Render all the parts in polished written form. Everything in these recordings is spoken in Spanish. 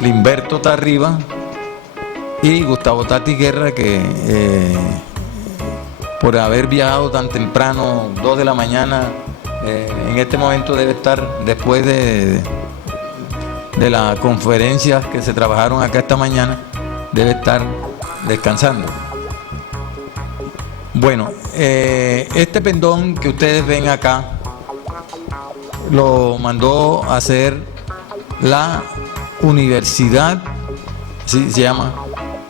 Limberto Tarriba y Gustavo Tati Guerra, que por haber viajado tan temprano, 2 de la mañana, en este momento debe estar después de las conferencias que se trabajaron acá esta mañana, debe estar descansando. Bueno, este pendón que ustedes ven acá lo mandó a hacer la Universidad, ¿sí? Se llama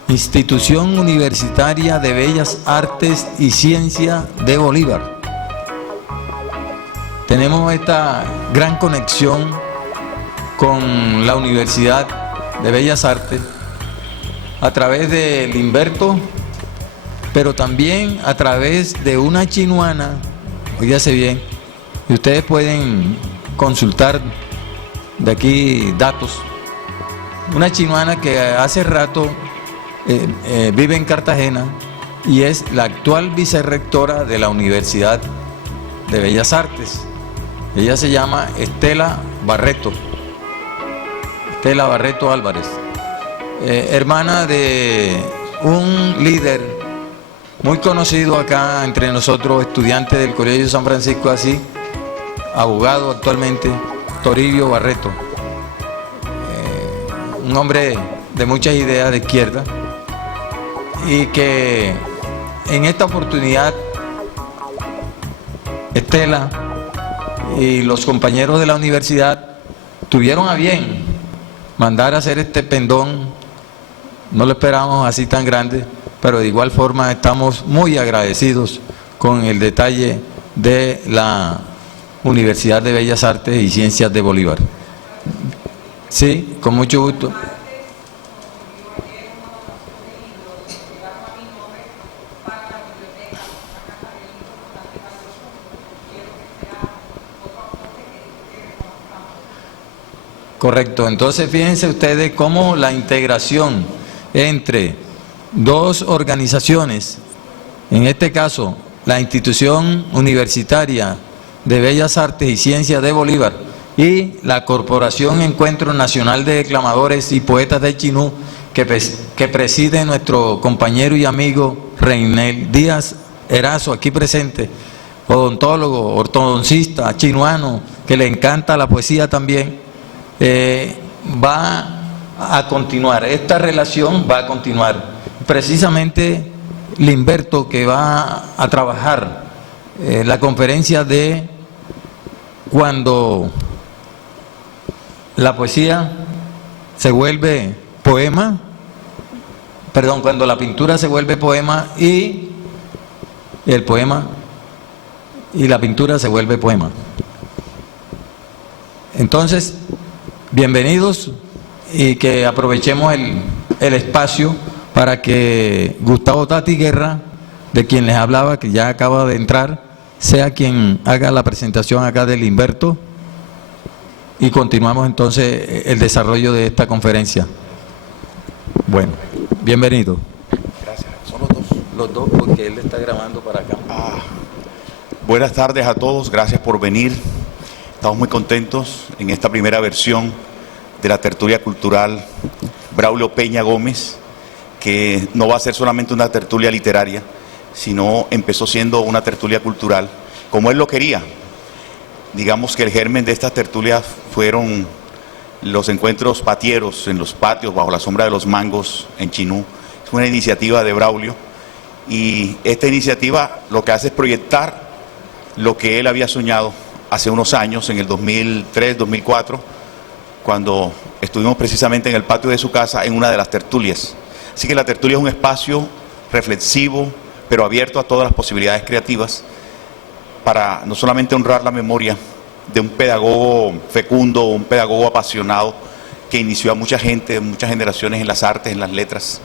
Institución Universitaria de Bellas Artes y Ciencia de Bolívar. Tenemos esta gran conexión con la Universidad de Bellas Artes a través de Limberto, pero también a través de una chinuana, oígase bien, y ustedes pueden consultar de aquí datos. Una chinuana que hace rato vive en Cartagena y es la actual vicerrectora de la Universidad de Bellas Artes. Ella se llama Estela Barreto Álvarez, hermana de un líder muy conocido acá entre nosotros, estudiante del Colegio San Francisco, así, abogado actualmente, Toribio Barreto, un hombre de muchas ideas de izquierda, y que en esta oportunidad Estela y los compañeros de la universidad tuvieron a bien mandar a hacer este pendón. No lo esperábamos así tan grande, pero de igual forma estamos muy agradecidos con el detalle de la Universidad de Bellas Artes y Ciencias de Bolívar. Sí, con mucho gusto. Correcto, entonces fíjense ustedes cómo la integración entre dos organizaciones, en este caso la Institución Universitaria de Bellas Artes y Ciencias de Bolívar y la Corporación Encuentro Nacional de Declamadores y Poetas de Chinú, que preside nuestro compañero y amigo Reinel Díaz Erazo, aquí presente, odontólogo, ortodoncista, chinuano, que le encanta la poesía también. Va a continuar, esta relación va a continuar. Precisamente Limberto, que va a trabajar la conferencia de cuando la poesía se vuelve poema, perdón, cuando la pintura se vuelve poema y el poema y la pintura se vuelve poema. Entonces, bienvenidos y que aprovechemos el espacio para que Gustavo Tati Guerra, de quien les hablaba, que ya acaba de entrar, sea quien haga la presentación acá de Limberto y continuamos entonces el desarrollo de esta conferencia. Bueno, bienvenido. Gracias. ¿Son los dos? Los dos, porque él está grabando para acá. Buenas tardes a todos, gracias por venir. Estamos muy contentos en esta primera versión de la tertulia cultural Braulio Peña Gómez, que no va a ser solamente una tertulia literaria, sino empezó siendo una tertulia cultural, como él lo quería. Digamos que el germen de estas tertulias fueron los encuentros patieros en los patios, bajo la sombra de los mangos en Chinú. Es una iniciativa de Braulio, y esta iniciativa lo que hace es proyectar lo que él había soñado hace unos años, en el 2003, 2004, cuando estuvimos precisamente en el patio de su casa en una de las tertulias. Así que la tertulia es un espacio reflexivo, pero abierto a todas las posibilidades creativas, para no solamente honrar la memoria de un pedagogo fecundo, un pedagogo apasionado, que inició a mucha gente, muchas generaciones en las artes, en las letras,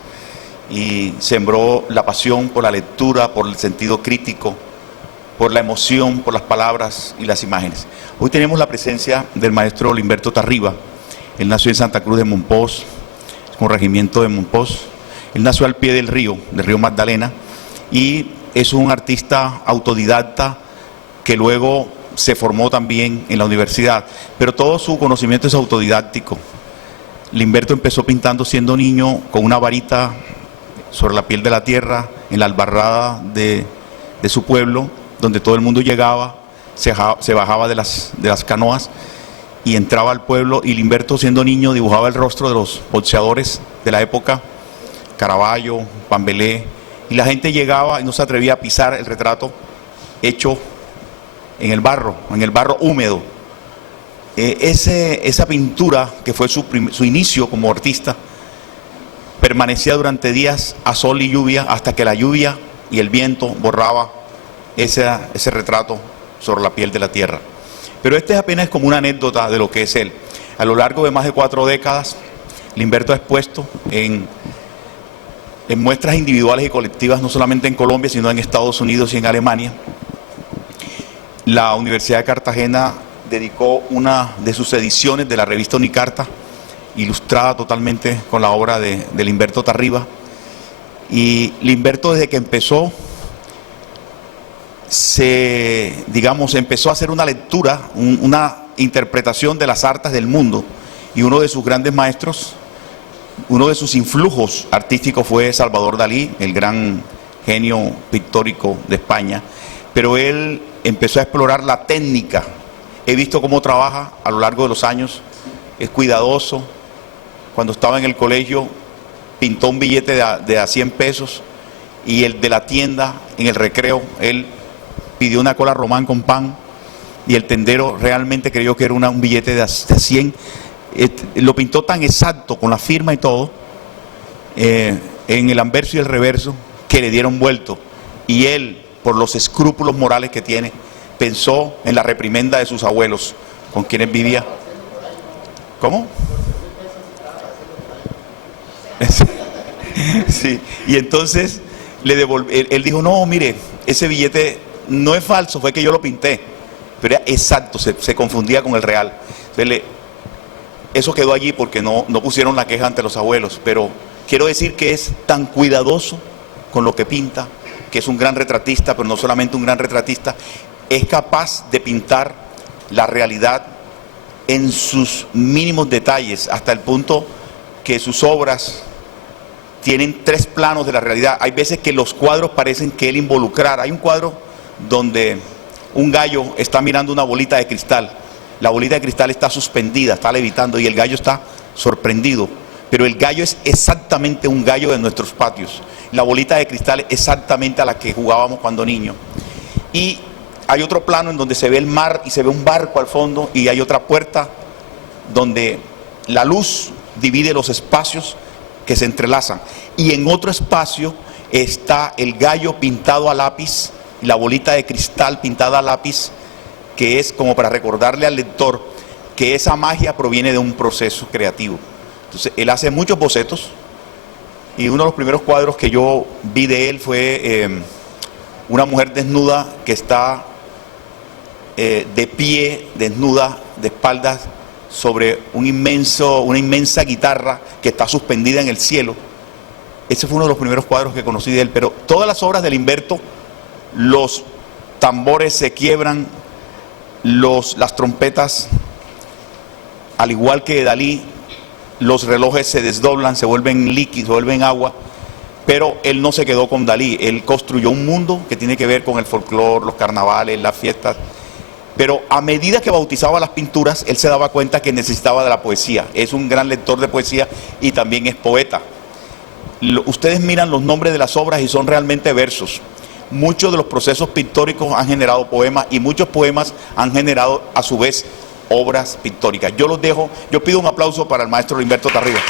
y sembró la pasión por la lectura, por el sentido crítico, por la emoción, por las palabras y las imágenes. Hoy tenemos la presencia del maestro Limberto Tarriba. Él nació en Santa Cruz de Monpós, con regimiento de Monpós. Él nació al pie del río Magdalena, y es un artista autodidacta que luego se formó también en la universidad, pero todo su conocimiento es autodidáctico. Limberto empezó pintando siendo niño con una varita sobre la piel de la tierra, en la albarrada de su pueblo, donde todo el mundo llegaba, se bajaba de las canoas y entraba al pueblo, y Limberto siendo niño dibujaba el rostro de los boxeadores de la época, Caravaggio, Pambelé, y la gente llegaba y no se atrevía a pisar el retrato hecho en el barro húmedo. Esa pintura, que fue su inicio como artista, permanecía durante días a sol y lluvia, hasta que la lluvia y el viento borraba ese retrato sobre la piel de la tierra. Pero este es apenas como una anécdota de lo que es él. A lo largo de más de 4 décadas, Limberto ha expuesto en muestras individuales y colectivas, no solamente en Colombia, sino en Estados Unidos y en Alemania. La Universidad de Cartagena dedicó una de sus ediciones de la revista Unicarta, ilustrada totalmente con la obra de Limberto Tarriba. Y Limberto, desde que empezó, empezó a hacer una lectura, una interpretación de las artes del mundo, y uno de sus grandes maestros, uno de sus influjos artísticos fue Salvador Dalí, el gran genio pictórico de España. Pero él empezó a explorar la técnica. He visto cómo trabaja a lo largo de los años, es cuidadoso. Cuando estaba en el colegio pintó un billete de a 100 pesos, y el de la tienda en el recreo, él pidió una cola román con pan, y el tendero realmente creyó que era un billete de a 100. Lo pintó tan exacto, con la firma y todo, en el anverso y el reverso, que le dieron vuelto. Y él, por los escrúpulos morales que tiene, pensó en la reprimenda de sus abuelos, con quienes vivía. ¿Cómo? Sí, y entonces él dijo, no, mire, ese billete no es falso, fue que yo lo pinté, pero era exacto, se confundía con el real. Entonces, eso quedó allí porque no pusieron la queja ante los abuelos, pero quiero decir que es tan cuidadoso con lo que pinta, que es un gran retratista, pero no solamente un gran retratista, es capaz de pintar la realidad en sus mínimos detalles, hasta el punto que sus obras tienen 3 planos de la realidad. Hay veces que los cuadros parecen que él involucrara. Hay un cuadro donde un gallo está mirando una bolita de cristal. La bolita de cristal está suspendida, está levitando, y el gallo está sorprendido. Pero el gallo es exactamente un gallo de nuestros patios. La bolita de cristal es exactamente a la que jugábamos cuando niños. Y hay otro plano en donde se ve el mar y se ve un barco al fondo, y hay otra puerta donde la luz divide los espacios que se entrelazan. Y en otro espacio está el gallo pintado a lápiz, la bolita de cristal pintada a lápiz, que es como para recordarle al lector que esa magia proviene de un proceso creativo. Entonces, él hace muchos bocetos, y uno de los primeros cuadros que yo vi de él fue una mujer desnuda que está de pie, desnuda, de espaldas, sobre una inmensa guitarra que está suspendida en el cielo. Ese fue uno de los primeros cuadros que conocí de él. Pero todas las obras de Limberto, los tambores se quiebran, las trompetas, al igual que Dalí, los relojes se desdoblan, se vuelven líquidos, se vuelven agua. Pero él no se quedó con Dalí, él construyó un mundo que tiene que ver con el folclore, los carnavales, las fiestas. Pero a medida que bautizaba las pinturas, él se daba cuenta que necesitaba de la poesía. Es un gran lector de poesía y también es poeta. Ustedes miran los nombres de las obras y son realmente versos. Muchos de los procesos pictóricos han generado poemas, y muchos poemas han generado a su vez obras pictóricas. Yo pido un aplauso para el maestro Limberto Tarriba.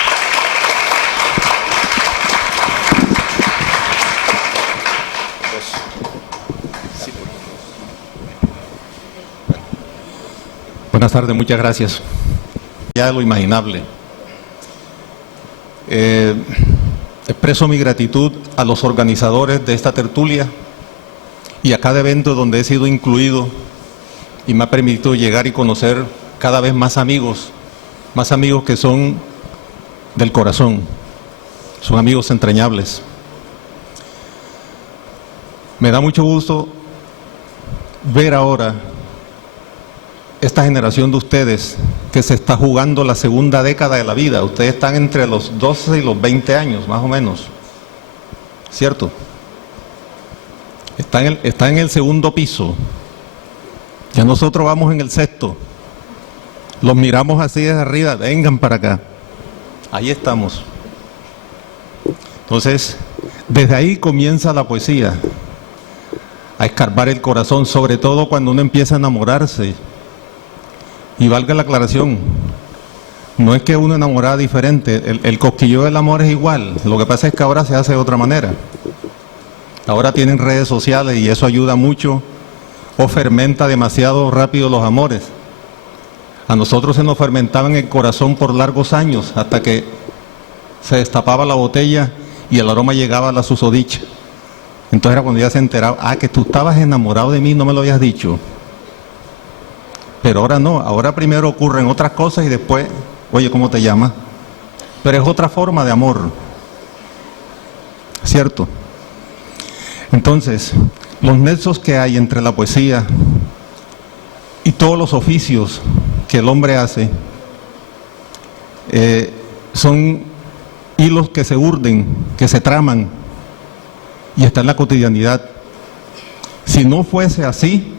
Buenas tardes, muchas gracias. Ya lo imaginable. Expreso mi gratitud a los organizadores de esta tertulia y a cada evento donde he sido incluido, y me ha permitido llegar y conocer cada vez más amigos que son del corazón, son amigos entrañables. Me da mucho gusto ver ahora esta generación de ustedes que se está jugando la segunda década de la vida. Ustedes están entre los 12 y los 20 años, más o menos. ¿Cierto? Está en el segundo piso. Ya nosotros vamos en el sexto. Los miramos así desde arriba, vengan para acá. Ahí estamos. Entonces, desde ahí comienza la poesía, a escarbar el corazón, sobre todo cuando uno empieza a enamorarse. Y valga la aclaración, no es que uno enamorada diferente, el cosquilleo del amor es igual, lo que pasa es que ahora se hace de otra manera. Ahora tienen redes sociales y eso ayuda mucho, o fermenta demasiado rápido los amores. A nosotros se nos fermentaba en el corazón por largos años, hasta que se destapaba la botella y el aroma llegaba a la susodicha. Entonces era cuando ya se enteraba, que tú estabas enamorado de mí, no me lo habías dicho. Pero ahora no, ahora primero ocurren otras cosas y después, oye, ¿cómo te llamas? Pero es otra forma de amor, ¿cierto? Entonces, los nexos que hay entre la poesía y todos los oficios que el hombre hace, son hilos que se urden, que se traman, y está en la cotidianidad. Si no fuese así,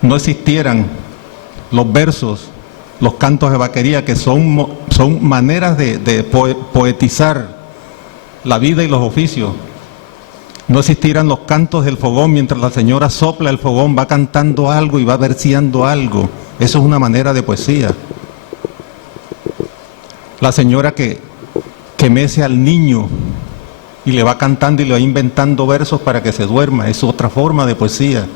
no existieran los versos, los cantos de vaquería, que son maneras de poetizar la vida y los oficios. No existieran los cantos del fogón, mientras la señora sopla el fogón, va cantando algo y va verseando algo. Eso es una manera de poesía. La señora que mece al niño y le va cantando y le va inventando versos para que se duerma, es otra forma de poesía.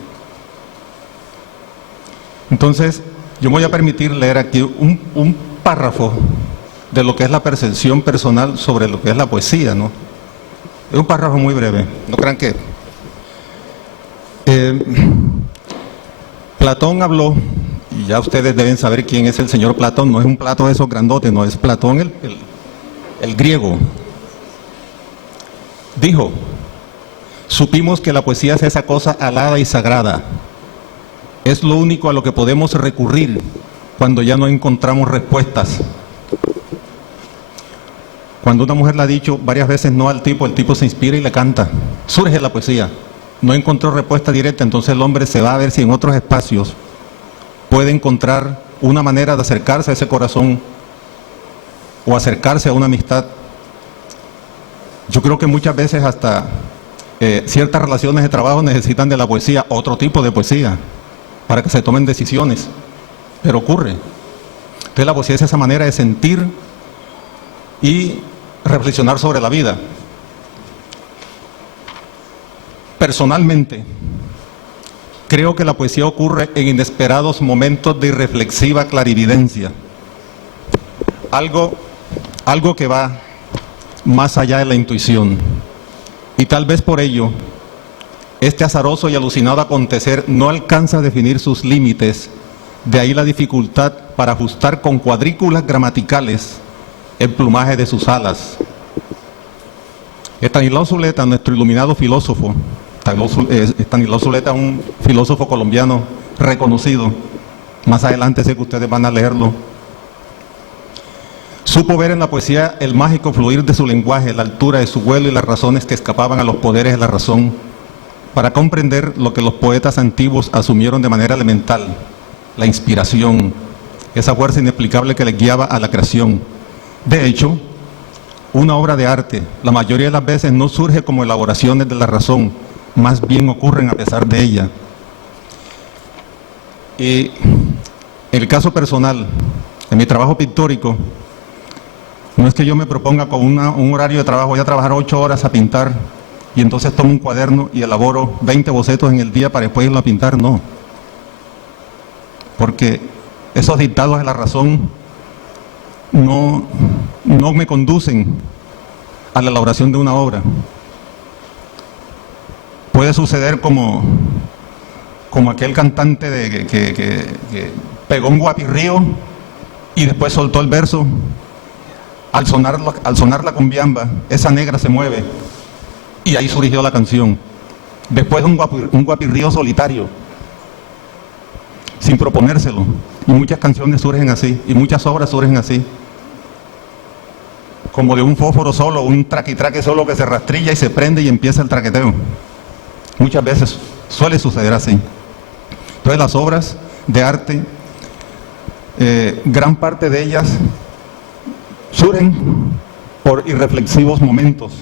Entonces, yo me voy a permitir leer aquí un párrafo de lo que es la percepción personal sobre lo que es la poesía, ¿no? Es un párrafo muy breve, no crean que... Platón habló, y ya ustedes deben saber quién es el señor Platón, no es un Plato de esos grandotes, no, es Platón el griego. Dijo, supimos que la poesía es esa cosa alada y sagrada. Es lo único a lo que podemos recurrir cuando ya no encontramos respuestas. Cuando una mujer le ha dicho varias veces no al tipo, el tipo se inspira y le canta. Surge la poesía. No encontró respuesta directa, entonces el hombre se va a ver si en otros espacios puede encontrar una manera de acercarse a ese corazón o acercarse a una amistad. Yo creo que muchas veces hasta ciertas relaciones de trabajo necesitan de la poesía, otro tipo de poesía, para que se tomen decisiones. Pero ocurre. Entonces la poesía es esa manera de sentir y reflexionar sobre la vida. Personalmente, creo que la poesía ocurre en inesperados momentos de irreflexiva clarividencia. Algo que va más allá de la intuición. Y tal vez por ello, este azaroso y alucinado acontecer no alcanza a definir sus límites, de ahí la dificultad para ajustar con cuadrículas gramaticales el plumaje de sus alas. Estanislao Zuleta, nuestro iluminado filósofo, Estanislao Zuleta es un filósofo colombiano reconocido, más adelante sé que ustedes van a leerlo, supo ver en la poesía el mágico fluir de su lenguaje, la altura de su vuelo y las razones que escapaban a los poderes de la razón, para comprender lo que los poetas antiguos asumieron de manera elemental, la inspiración, esa fuerza inexplicable que les guiaba a la creación. De hecho, una obra de arte, la mayoría de las veces no surge como elaboraciones de la razón, más bien ocurren a pesar de ella. Y en el caso personal, en mi trabajo pictórico, no es que yo me proponga con un horario de trabajo, voy a trabajar 8 horas a pintar, y entonces tomo un cuaderno y elaboro 20 bocetos en el día para después irlo a pintar, no. Porque esos dictados de la razón no me conducen a la elaboración de una obra. Puede suceder como aquel cantante que pegó un guapirrío y después soltó el verso. Al sonar la cumbiamba, esa negra se mueve y ahí surgió la canción. Después un guapirrío solitario. sin proponérselo. Y muchas canciones surgen así, y muchas obras surgen así. Como de un fósforo solo, un traque solo que se rastrilla y se prende y empieza el traqueteo. Muchas veces suele suceder así. Entonces las obras de arte, gran parte de ellas surgen por irreflexivos momentos,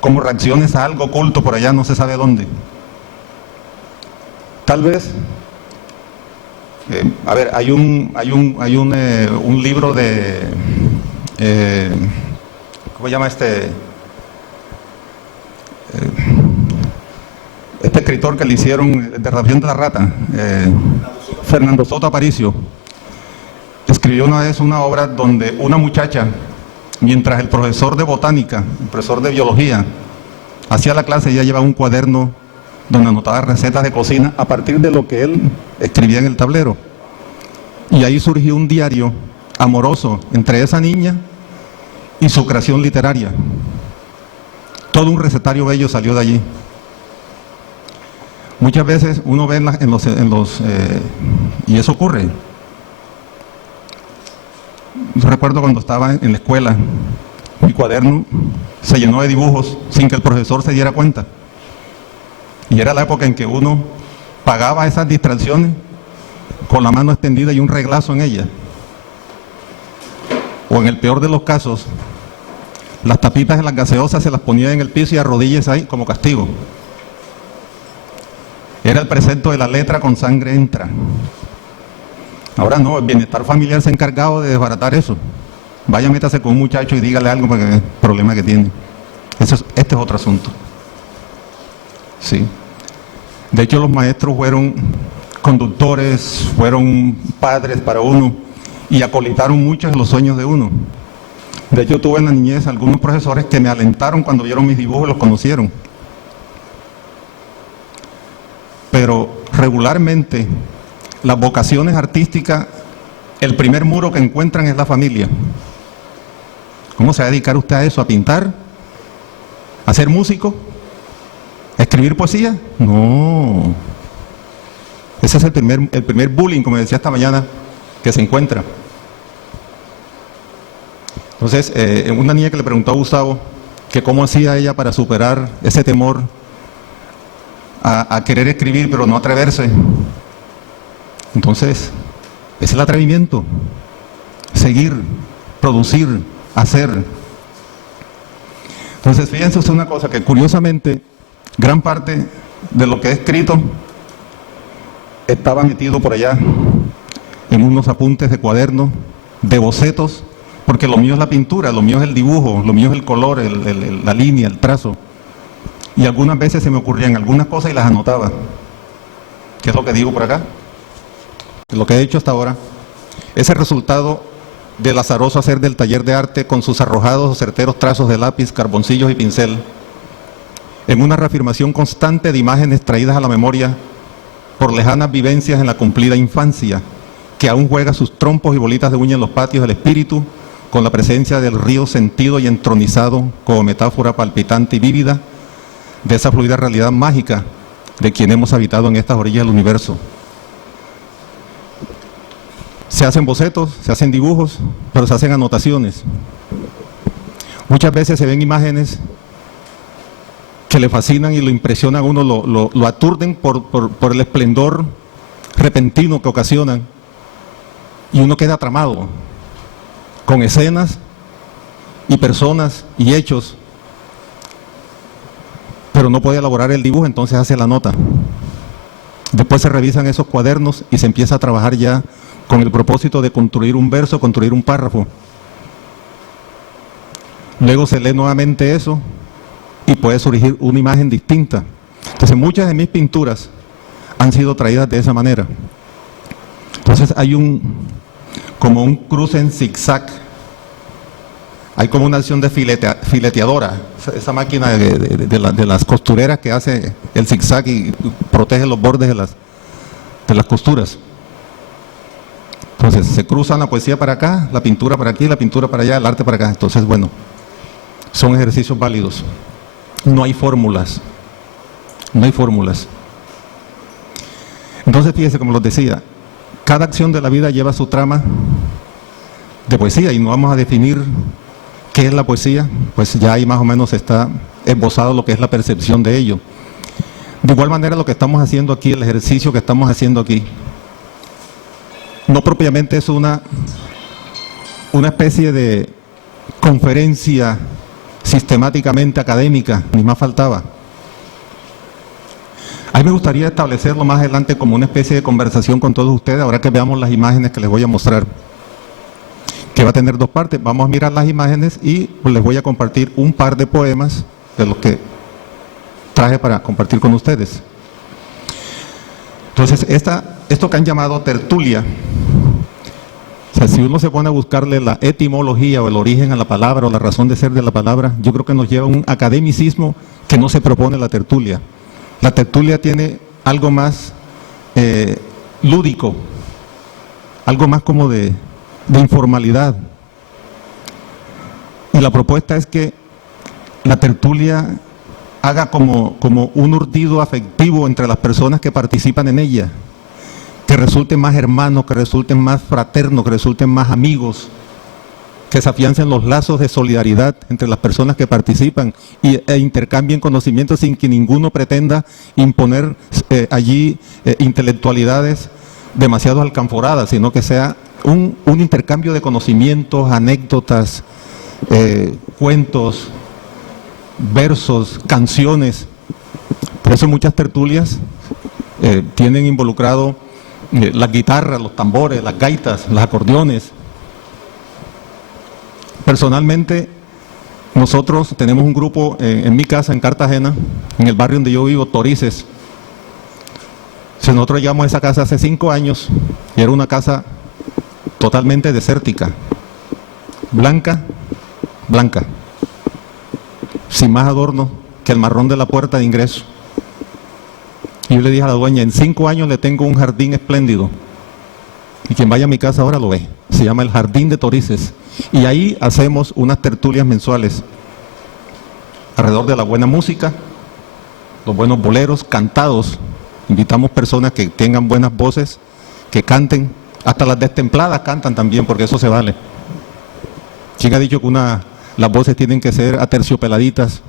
como reacciones a algo oculto por allá, no se sabe dónde. Tal vez, hay un libro de, ¿cómo se llama este escritor que le hicieron de Ración de la Rata? Fernando Soto Aparicio. Escribió una vez una obra donde una muchacha, mientras el profesor de botánica, el profesor de biología, hacía la clase, ella llevaba un cuaderno donde anotaba recetas de cocina a partir de lo que él escribía en el tablero. Y ahí surgió un diario amoroso entre esa niña y su creación literaria. Todo un recetario bello salió de allí. Muchas veces uno ve y eso ocurre. Yo recuerdo cuando estaba en la escuela, mi cuaderno se llenó de dibujos sin que el profesor se diera cuenta. Y era la época en que uno pagaba esas distracciones con la mano extendida y un reglazo en ella. O en el peor de los casos, las tapitas de las gaseosas se las ponía en el piso y a rodillas ahí como castigo. Era el precepto de la letra con sangre entra. Ahora no, el bienestar familiar se ha encargado de desbaratar eso. Vaya, métase con un muchacho y dígale algo para que el problema que tiene. Este es otro asunto. Sí. De hecho, los maestros fueron conductores, fueron padres para uno y acolitaron muchos de los sueños de uno. De hecho, tuve en la niñez algunos profesores que me alentaron cuando vieron mis dibujos y los conocieron. Pero regularmente, las vocaciones artísticas, el primer muro que encuentran es la familia. ¿Cómo se va a dedicar usted a eso? ¿A pintar? ¿A ser músico? ¿A escribir poesía? No. Ese es el primer bullying, como decía esta mañana, que se encuentra. Entonces, una niña que le preguntó a Gustavo que cómo hacía ella para superar ese temor a querer escribir pero no atreverse. Entonces, es el atrevimiento. Seguir, producir, hacer. Entonces, fíjense usted una cosa, que curiosamente, gran parte de lo que he escrito estaba metido por allá en unos apuntes de cuaderno, de bocetos, porque lo mío es la pintura, lo mío es el dibujo, lo mío es el color, la línea, el trazo. Y algunas veces se me ocurrían algunas cosas y las anotaba. ¿Qué es lo que digo por acá? Lo que he hecho hasta ahora es el resultado del azaroso hacer del taller de arte con sus arrojados o certeros trazos de lápiz, carboncillos y pincel, en una reafirmación constante de imágenes traídas a la memoria por lejanas vivencias en la cumplida infancia, que aún juega sus trompos y bolitas de uña en los patios del espíritu, con la presencia del río sentido y entronizado como metáfora palpitante y vívida de esa fluida realidad mágica de quien hemos habitado en estas orillas del universo. Se hacen bocetos, se hacen dibujos, pero se hacen anotaciones. Muchas veces se ven imágenes que le fascinan y lo impresionan a uno, lo aturden por el esplendor repentino que ocasionan, y uno queda tramado con escenas y personas y hechos, pero no puede elaborar el dibujo, entonces hace la nota. Después se revisan esos cuadernos y se empieza a trabajar ya con el propósito de construir un verso, construir un párrafo. Luego se lee nuevamente eso y puede surgir una imagen distinta. Entonces muchas de mis pinturas han sido traídas de esa manera. Entonces hay como un cruce en zigzag, hay como una acción de fileteadora, esa máquina de las costureras que hace el zigzag y protege los bordes de las costuras. Entonces se cruzan la poesía para acá, la pintura para aquí, la pintura para allá, el arte para acá. Entonces, bueno, son ejercicios válidos. No hay fórmulas. No hay fórmulas. Entonces, fíjese, como les decía, cada acción de la vida lleva su trama de poesía y no vamos a definir qué es la poesía, pues ya ahí más o menos está esbozado lo que es la percepción de ello. De igual manera, lo que estamos haciendo aquí, el ejercicio que estamos haciendo aquí, no propiamente es una especie de conferencia sistemáticamente académica, ni más faltaba. A mí me gustaría establecerlo más adelante como una especie de conversación con todos ustedes, ahora que veamos las imágenes que les voy a mostrar, que va a tener dos partes. Vamos a mirar las imágenes y pues les voy a compartir un par de poemas de los que traje para compartir con ustedes. Entonces, esto que han llamado tertulia, o sea, si uno se pone a buscarle la etimología o el origen a la palabra o la razón de ser de la palabra, yo creo que nos lleva a un academicismo que no se propone la tertulia. La tertulia tiene algo más lúdico, algo más como de informalidad. Y la propuesta es que la tertulia haga como un urdido afectivo entre las personas que participan en ella, que resulten más hermanos, que resulten más fraternos, que resulten más amigos, que se afiancen los lazos de solidaridad entre las personas que participan e intercambien conocimientos sin que ninguno pretenda imponer allí intelectualidades demasiado alcanforadas, sino que sea un intercambio de conocimientos, anécdotas, cuentos, versos, canciones. Por eso muchas tertulias tienen involucrado las guitarras, los tambores, las gaitas, los acordeones. Personalmente, nosotros tenemos un grupo en mi casa, en Cartagena, en el barrio donde yo vivo, Torices. Si nosotros llegamos a esa casa hace 5 años, y era una casa totalmente desértica, blanca, sin más adorno que el marrón de la puerta de ingreso. Y yo le dije a la dueña, en 5 años le tengo un jardín espléndido. Y quien vaya a mi casa ahora lo ve. Se llama el Jardín de Torices. Y ahí hacemos unas tertulias mensuales alrededor de la buena música, los buenos boleros cantados. Invitamos personas que tengan buenas voces, que canten. Hasta las destempladas cantan también, porque eso se vale. ¿Quién ha dicho que las voces tienen que ser aterciopeladitas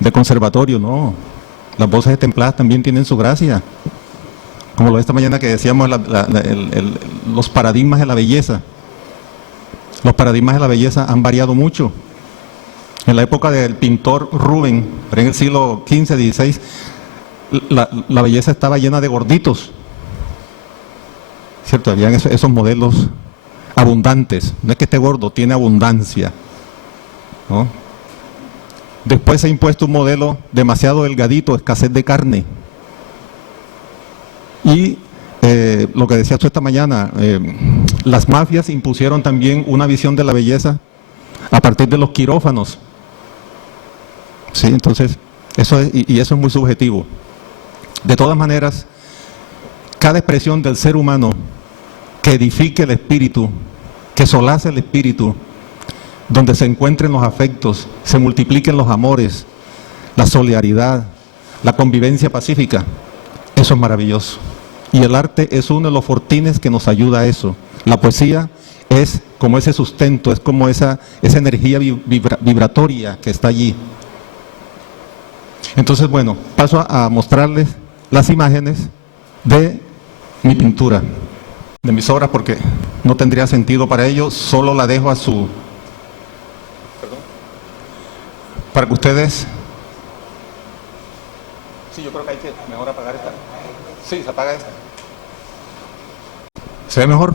de conservatorio? No. Las voces destempladas también tienen su gracia. Como lo de esta mañana que decíamos, los paradigmas de la belleza. Los paradigmas de la belleza han variado mucho. En la época del pintor Rubens, pero en el siglo XV, XVI, la belleza estaba llena de gorditos. ¿Cierto? Habían esos modelos abundantes. No es que esté gordo, tiene abundancia, ¿no? Después se ha impuesto un modelo demasiado delgadito, escasez de carne. Y lo que decías tú esta mañana, las mafias impusieron también una visión de la belleza a partir de los quirófanos. Sí, entonces, eso es muy subjetivo. De todas maneras, cada expresión del ser humano que edifique el espíritu, que solace el espíritu, donde se encuentren los afectos, se multipliquen los amores, la solidaridad, la convivencia pacífica, eso es maravilloso. Y el arte es uno de los fortines que nos ayuda a eso. La poesía es como ese sustento, es como esa energía vibratoria que está allí. Entonces, bueno, paso a mostrarles las imágenes de mi pintura, de mis obras, porque no tendría sentido para ello, solo la dejo a su... para que ustedes... Sí, yo creo que hay que mejor apagar esta. Sí, se apaga esta. ¿Se ve mejor?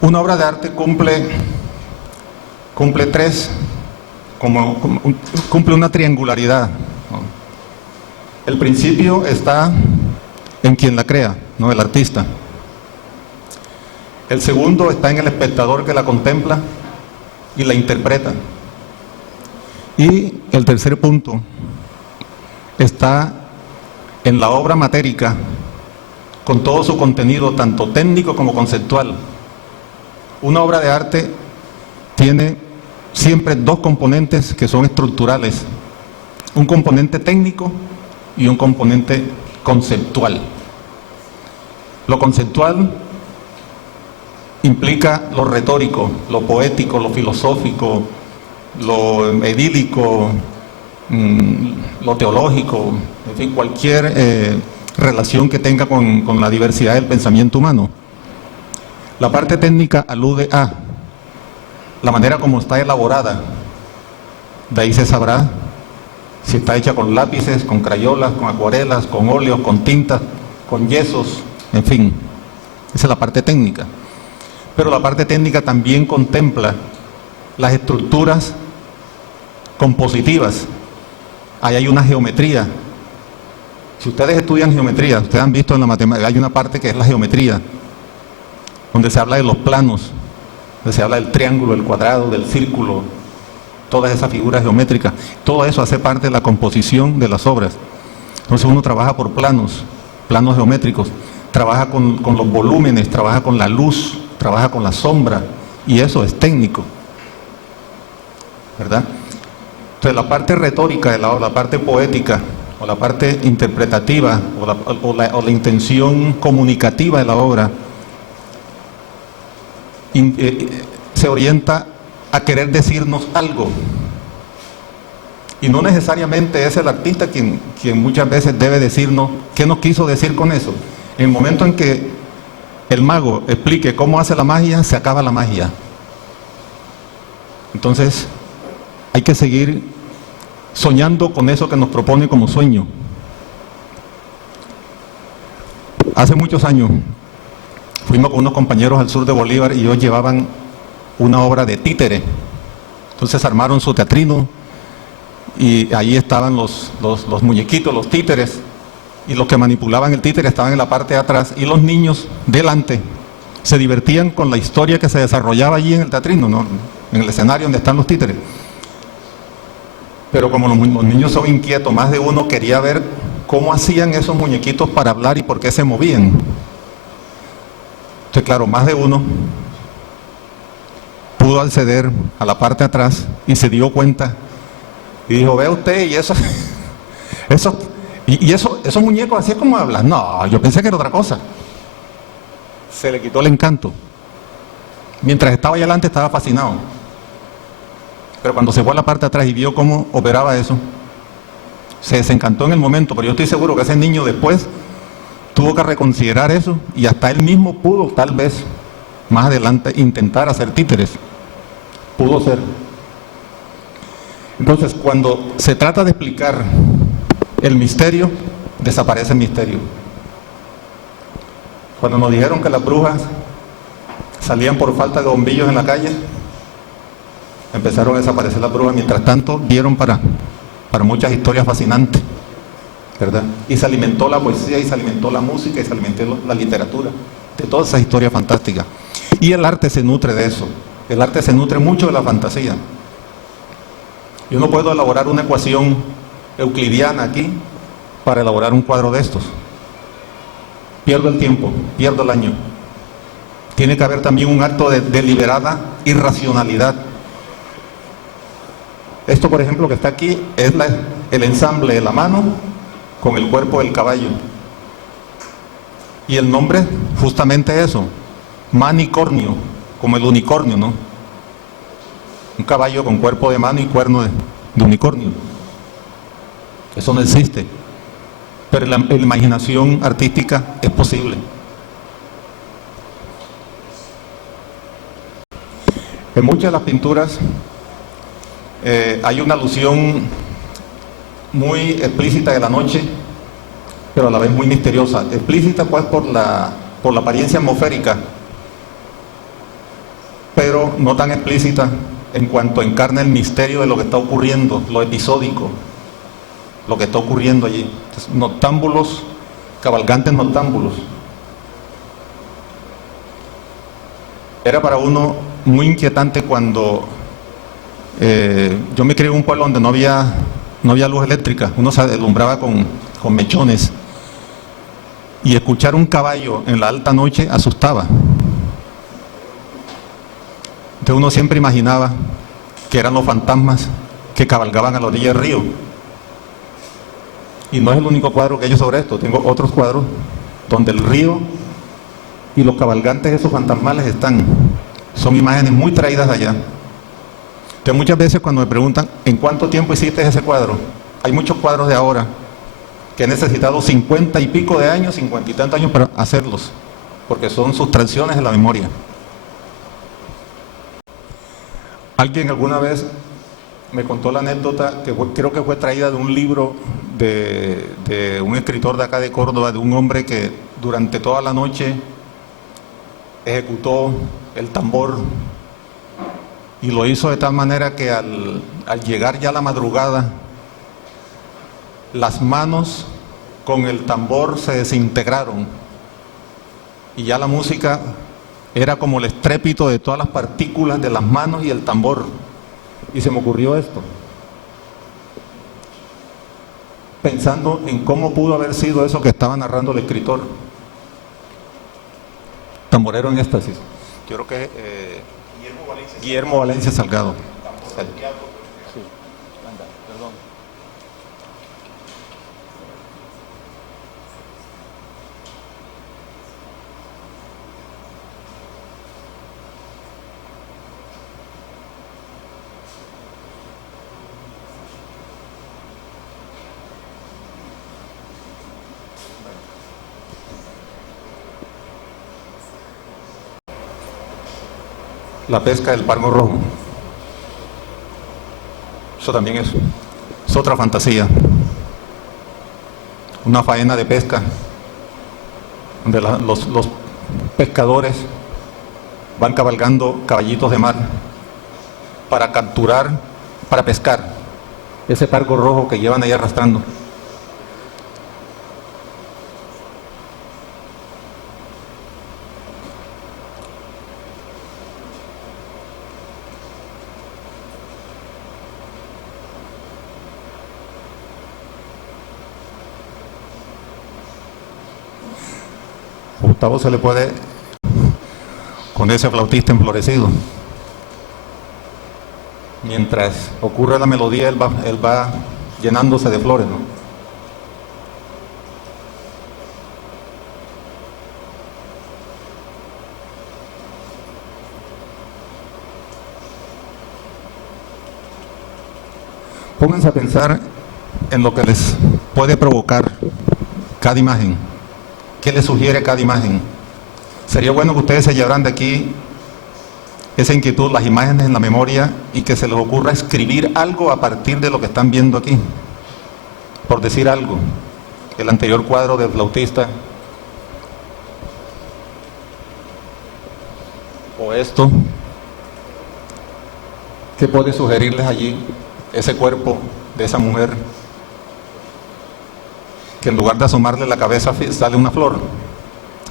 Una obra de arte cumple cumple una triangularidad, ¿no? El principio está en quien la crea, ¿no? El artista. El segundo está en el espectador que la contempla y la interpreta. Y el tercer punto está en la obra matérica con todo su contenido, tanto técnico como conceptual. Una obra de arte tiene siempre dos componentes que son estructurales: un componente técnico y un componente conceptual. Lo conceptual implica lo retórico, lo poético, lo filosófico, lo edílico, lo teológico, en fin, cualquier relación que tenga con la diversidad del pensamiento humano. La parte técnica alude a la manera como está elaborada. De ahí se sabrá si está hecha con lápices, con crayolas, con acuarelas, con óleos, con tintas, con yesos, en fin. Esa es la parte técnica. Pero la parte técnica también contempla las estructuras compositivas. Ahí hay una geometría. Si ustedes estudian geometría, ustedes han visto en la matemática, hay una parte que es la geometría, donde se habla de los planos, donde se habla del triángulo, del cuadrado, del círculo, todas esas figuras geométricas. Todo eso hace parte de la composición de las obras. Entonces uno trabaja por planos geométricos, trabaja con los volúmenes, trabaja con la luz, trabaja con la sombra, y eso es técnico, ¿verdad? Entonces la parte retórica de la obra, la parte poética, o la parte interpretativa, o la intención comunicativa de la obra, se orienta a querer decirnos algo. Y no necesariamente es el artista quien muchas veces debe decirnos qué nos quiso decir con eso. En el momento en que el mago explique cómo hace la magia, se acaba la magia. Entonces, hay que seguir soñando con eso que nos propone como sueño. Hace muchos años fuimos con unos compañeros al sur de Bolívar y ellos llevaban una obra de títere. Entonces armaron su teatrino y ahí estaban los muñequitos, los títeres, y los que manipulaban el títere estaban en la parte de atrás y los niños delante. Se divertían con la historia que se desarrollaba allí en el teatrino, ¿no? En el escenario donde están los títeres. Pero como los niños son inquietos, más de uno quería ver cómo hacían esos muñequitos para hablar y por qué se movían. Entonces, claro, más de uno pudo acceder a la parte de atrás y se dio cuenta y dijo: vea usted, y esos muñecos así es como hablan. No, yo pensé que era otra cosa. Se le quitó el encanto. Mientras estaba allá adelante estaba fascinado, pero cuando se fue a la parte de atrás y vio cómo operaba eso, se desencantó en el momento. Pero yo estoy seguro que ese niño después tuvo que reconsiderar eso y hasta él mismo pudo, tal vez más adelante, intentar hacer títeres. Pudo ser. Entonces, cuando se trata de explicar el misterio, desaparece el misterio. Cuando nos dijeron que las brujas salían por falta de bombillos en la calle, empezaron a desaparecer las brujas. Mientras tanto, dieron para muchas historias fascinantes, ¿verdad? Y se alimentó la poesía, y se alimentó la música, y se alimentó la literatura, de todas esas historias fantásticas. Y el arte se nutre de eso. El arte se nutre mucho de la fantasía. Yo no puedo elaborar una ecuación euclidiana aquí para elaborar un cuadro de estos. Pierdo el tiempo, pierdo el año. Tiene que haber también un acto de deliberada irracionalidad. Esto, por ejemplo, que está aquí, es el ensamble de la mano con el cuerpo del caballo. Y el nombre, justamente eso, manicornio, como el unicornio, ¿no? Un caballo con cuerpo de mano y cuerno de unicornio. Eso no existe, pero la imaginación artística es posible. En muchas de las pinturas hay una alusión muy explícita de la noche, pero a la vez muy misteriosa. Explícita pues por la apariencia atmosférica, pero no tan explícita en cuanto encarna el misterio de lo que está ocurriendo, lo episódico, lo que está ocurriendo allí. Entonces, noctámbulos, cabalgantes noctámbulos. Era para uno muy inquietante cuando yo me crié en un pueblo donde no había luz eléctrica. Uno se alumbraba con mechones. y escuchar un caballo en la alta noche asustaba. Entonces uno siempre imaginaba que eran los fantasmas que cabalgaban a la orilla del río. Y no es el único cuadro que he hecho sobre esto, tengo otros cuadros donde el río y los cabalgantes esos fantasmales están. Son imágenes muy traídas de allá. Entonces muchas veces cuando me preguntan ¿en cuánto tiempo hiciste ese cuadro? Hay muchos cuadros de ahora que he necesitado 50 y pico de años, 50 y tantos años para hacerlos, porque son sustracciones de la memoria. Alguien alguna vez me contó la anécdota que creo que fue traída de un libro de un escritor de acá de Córdoba, de un hombre que durante toda la noche ejecutó el tambor y lo hizo de tal manera que al llegar ya la madrugada, las manos con el tambor se desintegraron y ya la música era como el estrépito de todas las partículas de las manos y el tambor. Y se me ocurrió esto, pensando en cómo pudo haber sido eso que estaba narrando el escritor. Tamborero en éxtasis. Yo creo que Guillermo Valencia Salgado. Sí. Anda, perdón. La pesca del pargo rojo. Eso también es otra fantasía. Una faena de pesca donde los pescadores van cabalgando caballitos de mar para capturar, para pescar ese pargo rojo que llevan ahí arrastrando. Gustavo se le puede, con ese flautista enflorecido, mientras ocurre la melodía, él va llenándose de flores, ¿no? Pónganse a pensar en lo que les puede provocar cada imagen. ¿Qué les sugiere cada imagen? Sería bueno que ustedes se llevaran de aquí esa inquietud, las imágenes en la memoria, y que se les ocurra escribir algo a partir de lo que están viendo aquí. Por decir algo, el anterior cuadro del flautista, o esto, ¿qué puede sugerirles allí? Ese cuerpo de esa mujer, que en lugar de asomarle la cabeza sale una flor,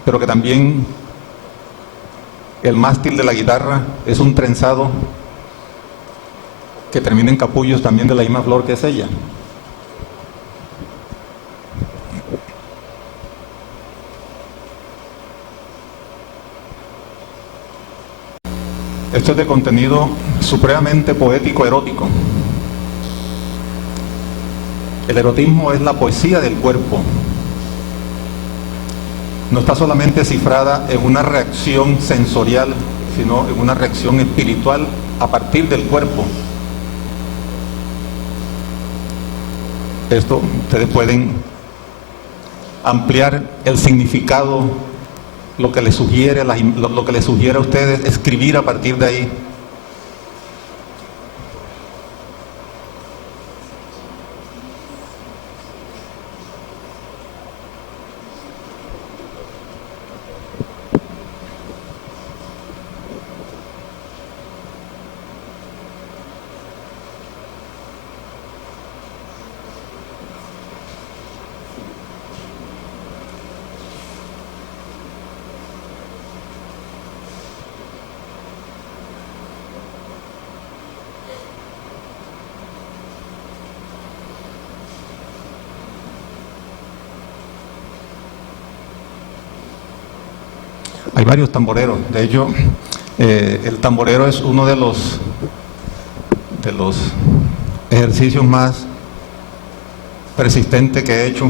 pero que también el mástil de la guitarra es un trenzado que termina en capullos también de la misma flor que es ella. Esto es de contenido supremamente poético erótico. El erotismo es la poesía del cuerpo. No está solamente cifrada en una reacción sensorial, sino en una reacción espiritual a partir del cuerpo. Esto ustedes pueden ampliar el significado, lo que les sugiere, lo que les sugiere a ustedes, escribir a partir de ahí. hay varios tamboreros. De hecho, el tamborero es uno de los ejercicios más persistentes que he hecho,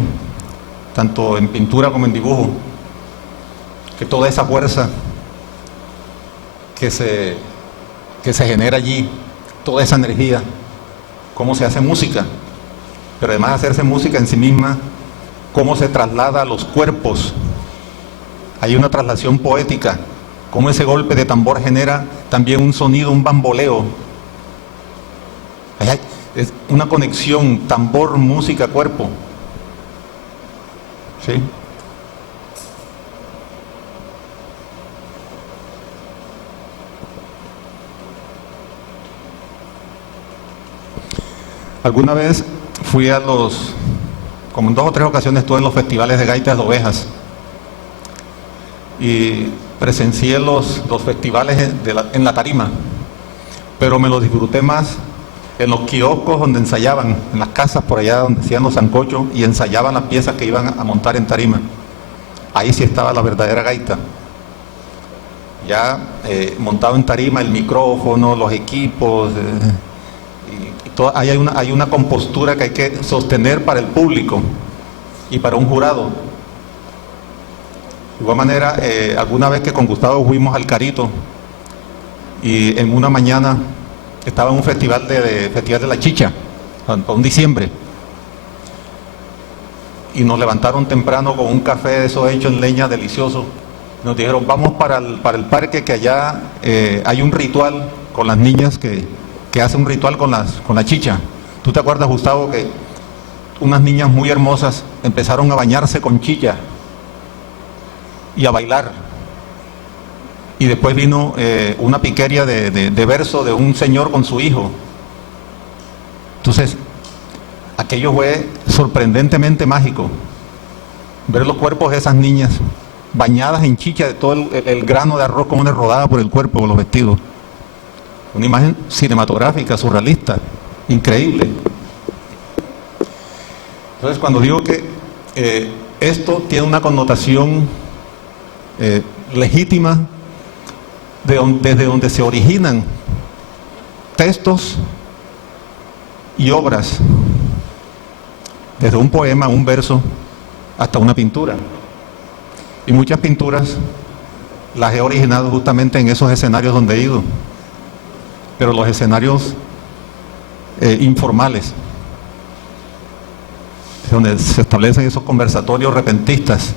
tanto en pintura como en dibujo, que toda esa fuerza que se genera allí, toda esa energía, cómo se hace música, pero además de hacerse música en sí misma, cómo se traslada a los cuerpos. Hay una traslación poética, cómo ese golpe de tambor genera también un sonido, un bamboleo. Es una conexión tambor, música, cuerpo. ¿Sí? Alguna vez fui como en 2 o 3 ocasiones estuve en los festivales de gaitas de ovejas y presencié los festivales en la tarima, pero me los disfruté más en los kioscos donde ensayaban, en las casas por allá donde hacían los sancochos y ensayaban las piezas que iban a montar en tarima. Ahí sí estaba la verdadera gaita. Ya montado en tarima, el micrófono, los equipos, hay una compostura que hay que sostener para el público y para un jurado. De igual manera, alguna vez que con Gustavo fuimos al Carito y en una mañana estaba en un festival de la chicha, para un diciembre, y nos levantaron temprano con un café de eso hecho en leña delicioso. Nos dijeron, vamos para el parque, que allá hay un ritual con las niñas que hace un ritual con la chicha. ¿Tú te acuerdas, Gustavo, que unas niñas muy hermosas empezaron a bañarse con chicha y a bailar? Y después vino una piquería de verso de un señor con su hijo. Entonces, aquello fue sorprendentemente mágico. Ver los cuerpos de esas niñas bañadas en chicha, de todo el grano de arroz como les rodaba por el cuerpo, por los vestidos. Una imagen cinematográfica, surrealista, increíble. Entonces, cuando digo que esto tiene una connotación legítima, desde donde se originan textos y obras, desde un poema, un verso, hasta una pintura. Y muchas pinturas las he originado justamente en esos escenarios donde he ido, pero los escenarios informales, donde se establecen esos conversatorios repentistas,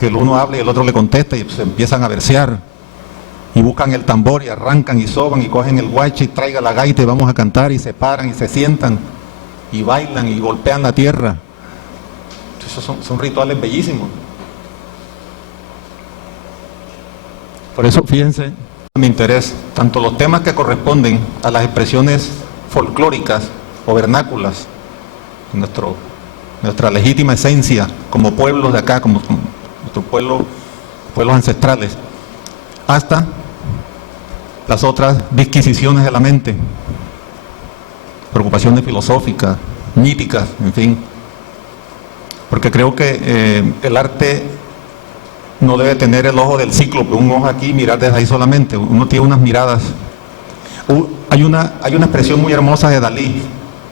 que el uno habla y el otro le contesta y se empiezan a versear. Y buscan el tambor y arrancan y soban y cogen el guache y traiga la gaita y vamos a cantar, y se paran y se sientan y bailan y golpean la tierra. Esos son rituales bellísimos. Por eso, fíjense, mi interés, tanto los temas que corresponden a las expresiones folclóricas o vernáculas, nuestra legítima esencia como pueblos de acá, como nuestros pueblos ancestrales, hasta las otras disquisiciones de la mente, preocupaciones filosóficas, míticas, en fin. Porque creo que el arte no debe tener el ojo del cíclope, un ojo aquí y mirar desde ahí solamente. Uno tiene unas miradas. Hay una expresión muy hermosa de Dalí,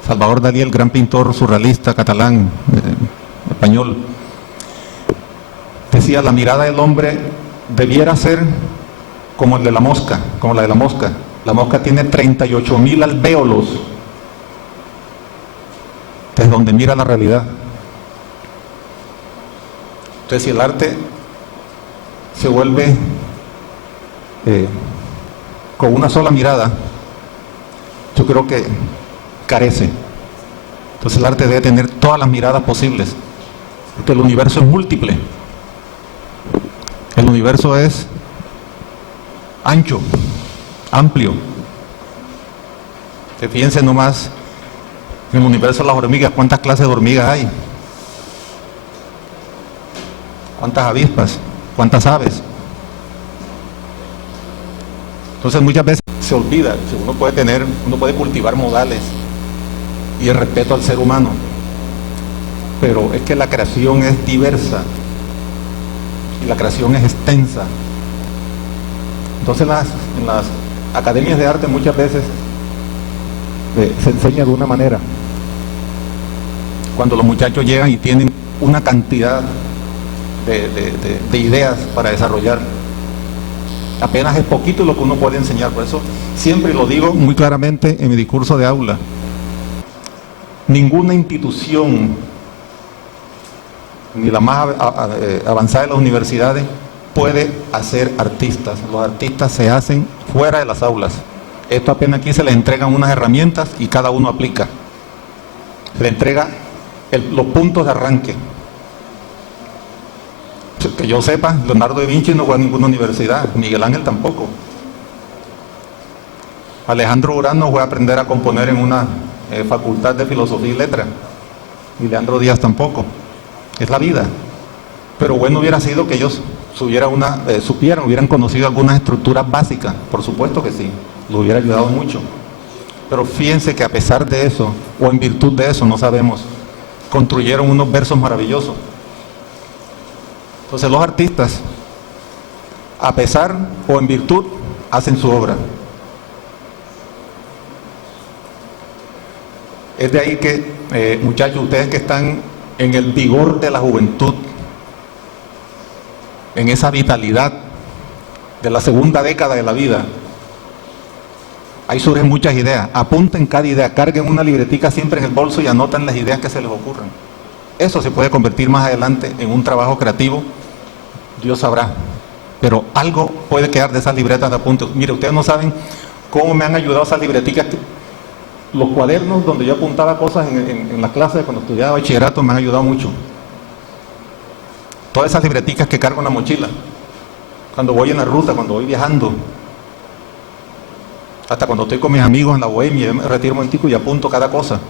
Salvador Dalí, el gran pintor surrealista catalán, español. Decía, la mirada del hombre debiera ser como el de la mosca, como la de la mosca. La mosca tiene 38.000 alvéolos desde donde mira la realidad. Entonces, si el arte se vuelve con una sola mirada, yo creo que carece. Entonces el arte debe tener todas las miradas posibles, porque el universo es múltiple. El universo es ancho, amplio. Fíjense nomás en el universo de las hormigas, cuántas clases de hormigas hay, cuántas avispas, cuántas aves. Entonces muchas veces se olvida, uno puede cultivar modales y el respeto al ser humano, pero es que la creación es diversa y la creación es extensa Entonces en las academias de arte muchas veces se enseña de una manera. Cuando los muchachos llegan y tienen una cantidad de ideas para desarrollar, apenas es poquito lo que uno puede enseñar. Por eso siempre lo digo muy claramente en mi discurso de aula: ninguna institución, ni la más avanzada de las universidades, puede hacer artistas. Los artistas se hacen fuera de las aulas. Esto apenas aquí se les entregan unas herramientas y cada uno aplica. Se le entrega los puntos de arranque. Que yo sepa, Leonardo da Vinci no fue a ninguna universidad, Miguel Ángel tampoco. Alejandro Urano fue a aprender a componer en una facultad de filosofía y letras, y Leandro Díaz tampoco. Es la vida. Pero bueno hubiera sido que ellos hubieran conocido algunas estructuras básicas. Por supuesto que sí, los hubiera ayudado mucho. Pero fíjense que a pesar de eso, o en virtud de eso, no sabemos, construyeron unos versos maravillosos. Entonces los artistas, a pesar o en virtud, hacen su obra. Es de ahí que, muchachos, ustedes que están en el vigor de la juventud, en esa vitalidad de la segunda década de la vida, ahí surgen muchas ideas. Apunten cada idea, carguen una libretica siempre en el bolso y anoten las ideas que se les ocurran. Eso se puede convertir más adelante en un trabajo creativo, Dios sabrá. Pero algo puede quedar de esas libretas de apuntes. Mire, ustedes no saben cómo me han ayudado esas libreticas. Los cuadernos donde yo apuntaba cosas en la clase cuando estudiaba bachillerato me han ayudado mucho. Todas esas libreticas que cargo en la mochila, cuando voy en la ruta, cuando voy viajando, hasta cuando estoy con mis amigos en la bohemia, yo me retiro un momentico y apunto cada cosa,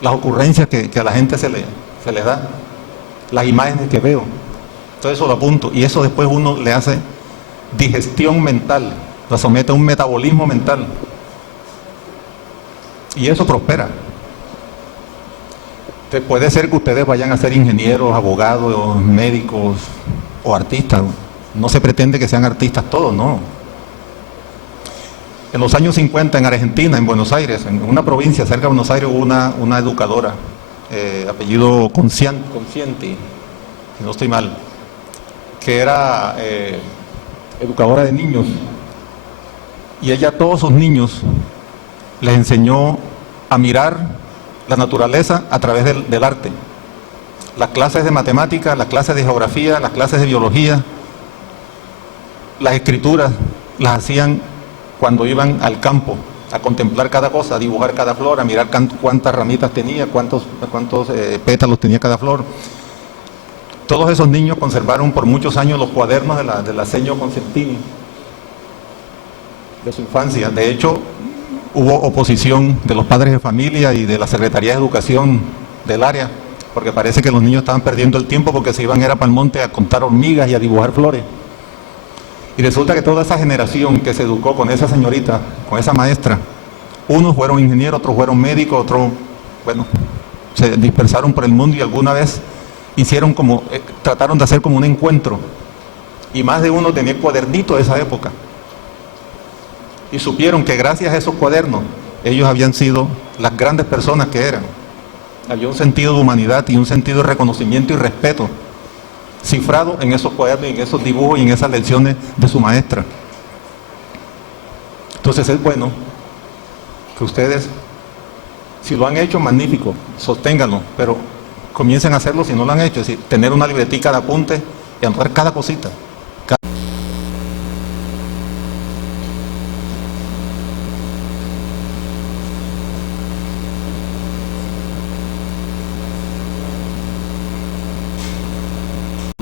las ocurrencias que a la gente se le da, las imágenes que veo, todo eso lo apunto, y eso después uno le hace digestión mental, la somete a un metabolismo mental, y eso prospera. Puede ser que ustedes vayan a ser ingenieros, abogados, médicos o artistas. No se pretende que sean artistas todos, no. En los años 50 en Argentina, en Buenos Aires, en una provincia cerca de Buenos Aires, hubo una educadora, apellido Conscienti, si no estoy mal, que era educadora de niños, y ella a todos esos niños les enseñó a mirar la naturaleza a través del arte. Las clases de matemáticas, las clases de geografía, las clases de biología, las escrituras las hacían cuando iban al campo a contemplar cada cosa, a dibujar cada flor, a mirar cuántas ramitas tenía, cuántos pétalos tenía cada flor. Todos esos niños conservaron por muchos años los cuadernos de la señora Consentini de su infancia. De hecho, hubo oposición de los padres de familia y de la Secretaría de Educación del área, porque parece que los niños estaban perdiendo el tiempo porque se iban para el monte a contar hormigas y a dibujar flores. Y resulta que toda esa generación que se educó con esa señorita, con esa maestra, unos fueron ingenieros, otros fueron médicos, otros, se dispersaron por el mundo y alguna vez trataron de hacer como un encuentro. Y más de uno tenía el cuadernito de esa época. Y supieron que gracias a esos cuadernos, ellos habían sido las grandes personas que eran. Había un sentido de humanidad y un sentido de reconocimiento y respeto cifrado en esos cuadernos, y en esos dibujos y en esas lecciones de su maestra. Entonces es bueno que ustedes, si lo han hecho, magnífico, sosténganlo, pero comiencen a hacerlo si no lo han hecho, es decir, tener una libretica de apuntes y anotar cada cosita.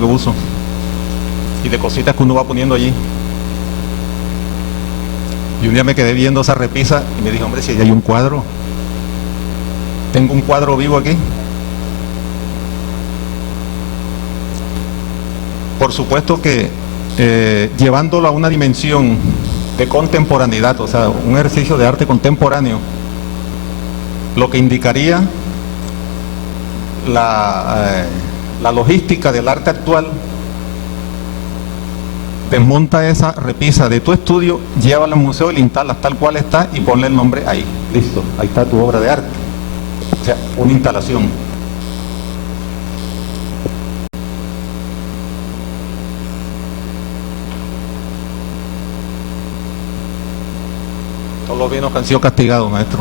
Uso y de cositas que uno va poniendo allí. Y un día me quedé viendo esa repisa y me dije, hombre, si hay un cuadro, tengo un cuadro vivo aquí. Por supuesto que llevándolo a una dimensión de contemporaneidad, o sea, un ejercicio de arte contemporáneo, lo que indicaría la logística del arte actual desmonta esa repisa de tu estudio, llévala al museo y la instalas tal cual está y ponle el nombre ahí. Listo, ahí está tu obra de arte. O sea, una instalación. Todos los vinos que han sido castigados, maestro.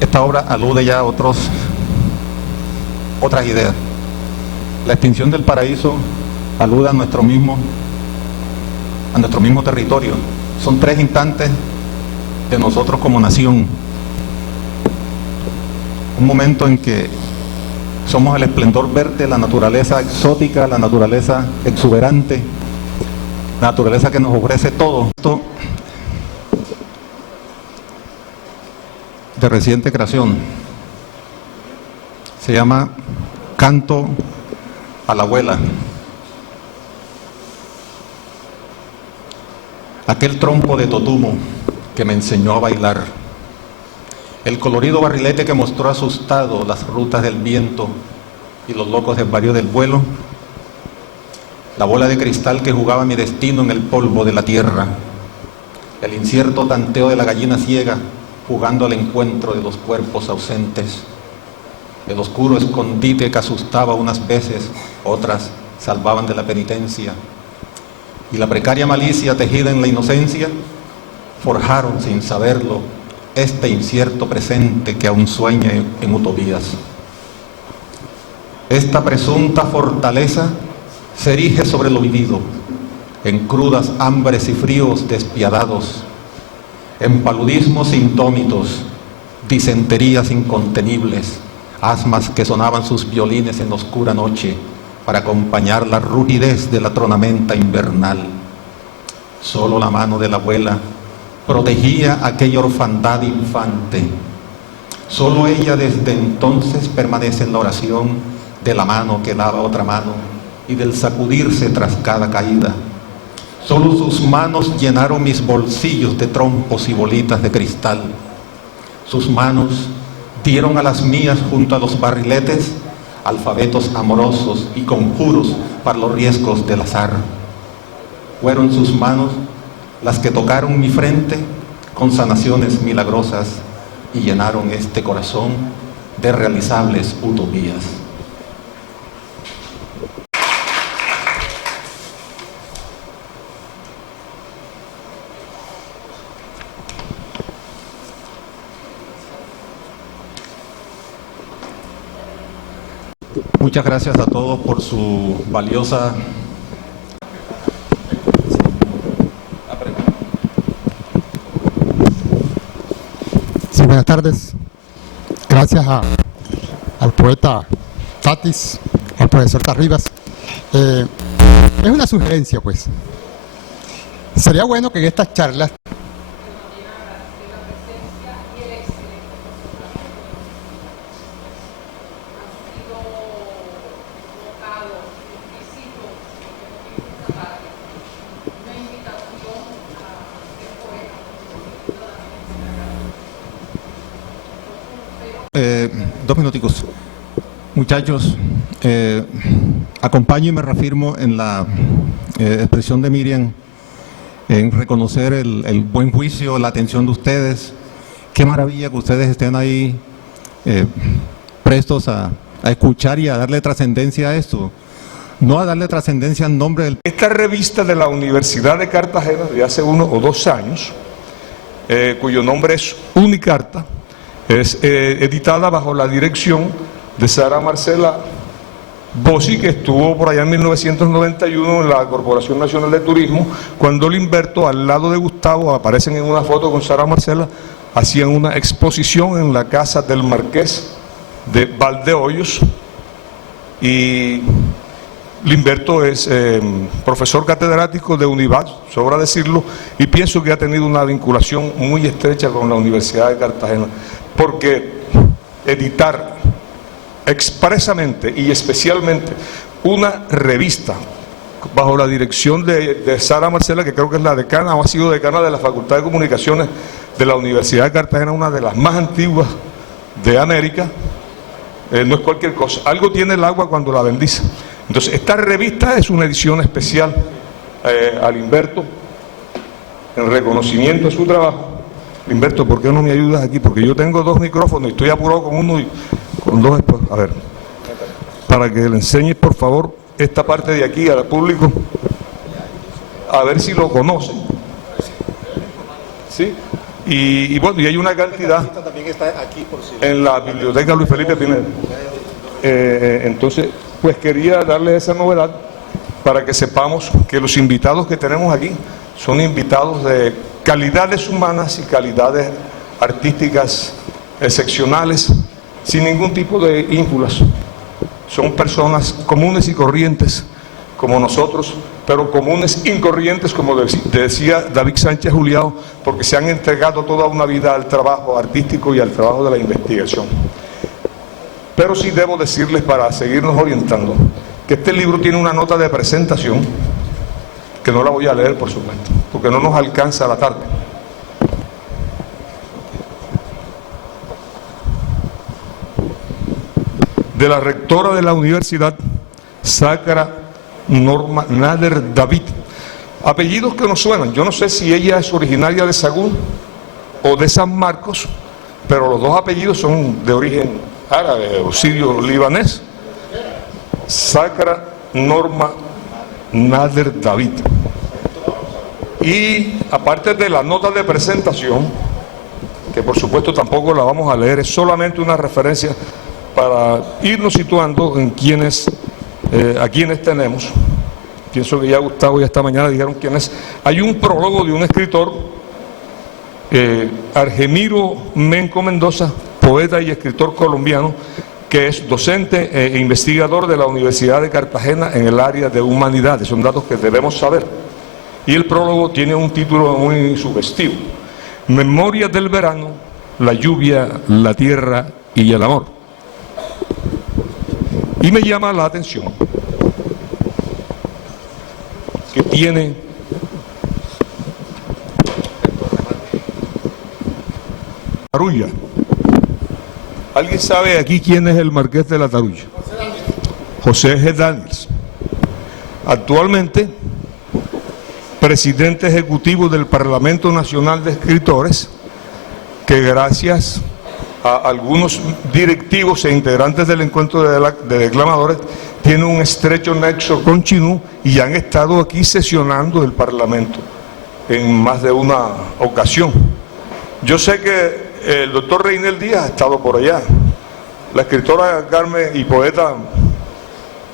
Esta obra alude ya a otras ideas. La extinción del paraíso alude a nuestro mismo territorio. Son 3 instantes de nosotros como nación. Un momento en que somos el esplendor verde, la naturaleza exótica, la naturaleza exuberante, la naturaleza que nos ofrece todo. Esto de reciente creación se llama Canto a la Abuela. Aquel trompo de Totumo que me enseñó a bailar, el colorido barrilete que mostró asustado las rutas del viento y los locos desvaríos del vuelo, la bola de cristal que jugaba mi destino en el polvo de la tierra, el incierto tanteo de la gallina ciega jugando al encuentro de los cuerpos ausentes, el oscuro escondite que asustaba unas veces, otras salvaban de la penitencia, y la precaria malicia tejida en la inocencia forjaron sin saberlo este incierto presente que aún sueña en utopías. Esta presunta fortaleza se erige sobre lo vivido, en crudas hambres y fríos despiadados, en paludismos indómitos, disenterías incontenibles, asmas que sonaban sus violines en oscura noche para acompañar la rugidez de la tronamenta invernal. Solo la mano de la abuela protegía aquella orfandad infante. Solo ella desde entonces permanece en la oración de la mano que lava otra mano y del sacudirse tras cada caída. Solo sus manos llenaron mis bolsillos de trompos y bolitas de cristal. Sus manos dieron a las mías junto a los barriletes alfabetos amorosos y conjuros para los riesgos del azar. Fueron sus manos las que tocaron mi frente con sanaciones milagrosas y llenaron este corazón de realizables utopías. Muchas gracias a todos por su valiosa... Sí, buenas tardes. Gracias al poeta Tatis, al profesor Tarribas. Es una sugerencia, pues. Sería bueno que en estas charlas Dos minuticos. Muchachos, acompaño y me reafirmo en la expresión de Miriam, en reconocer el buen juicio, la atención de ustedes. Qué maravilla que ustedes estén ahí prestos a escuchar y a darle trascendencia a esto. No a darle trascendencia al nombre del... Esta revista de la Universidad de Cartagena de hace 1 o 2 años, cuyo nombre es Unicarta, es editada bajo la dirección de Sara Marcela Bossi, que estuvo por allá en 1991 en la Corporación Nacional de Turismo, cuando Limberto, al lado de Gustavo, aparecen en una foto con Sara Marcela, hacían una exposición en la casa del Marqués de Valdehoyos, y Limberto es profesor catedrático de Univac, sobra decirlo, y pienso que ha tenido una vinculación muy estrecha con la Universidad de Cartagena, porque editar expresamente y especialmente una revista bajo la dirección de Sara Marcela, que creo que es la decana o ha sido decana de la Facultad de Comunicaciones de la Universidad de Cartagena, una de las más antiguas de América. No es cualquier cosa, algo tiene el agua cuando la bendice. Entonces, esta revista es una edición especial a Limberto, en reconocimiento a su trabajo. Limberto, ¿por qué no me ayudas aquí? Porque yo tengo 2 micrófonos y estoy apurado con uno y con 2 después. A ver, para que le enseñes, por favor, esta parte de aquí al público, a ver si lo conocen. ¿Sí? Y bueno, y hay una cantidad en la biblioteca Luis Felipe Pineda. Entonces, pues quería darles esa novedad para que sepamos que los invitados que tenemos aquí son invitados de calidades humanas y calidades artísticas excepcionales, sin ningún tipo de ínfulas. Son personas comunes y corrientes como nosotros, pero comunes incorrientes, como decía David Sánchez Juliao, porque se han entregado toda una vida al trabajo artístico y al trabajo de la investigación. Pero sí debo decirles, para seguirnos orientando, que este libro tiene una nota de presentación, que no la voy a leer, por supuesto, porque no nos alcanza la tarde. De la rectora de la universidad, Sara Norma Nader David. Apellidos que nos suenan. Yo no sé si ella es originaria de Sagún o de San Marcos, pero los 2 apellidos son de origen árabe o sirio libanés. Sara Norma Nader David. Y aparte de la nota de presentación, que por supuesto tampoco la vamos a leer, es solamente una referencia para irnos situando en a quienes tenemos. Pienso que ya Gustavo y esta mañana dijeron quién es. Hay un prólogo de un escritor, Argemiro Menco Mendoza, poeta y escritor colombiano, que es docente e investigador de la Universidad de Cartagena en el área de humanidades. Son datos que debemos saber. Y el prólogo tiene un título muy sugestivo: Memorias del verano, la lluvia, la tierra y el amor. Y me llama la atención que tiene Tarulla. ¿Alguien sabe aquí quién es el marqués de la Tarulla? José G. Daniels. Actualmente, presidente ejecutivo del Parlamento Nacional de Escritores, que gracias a algunos directivos e integrantes del encuentro de declamadores tiene un estrecho nexo con Chinú y han estado aquí sesionando el Parlamento en más de una ocasión. Yo sé que el doctor Reinel Díaz ha estado por allá, la escritora Carmen y poeta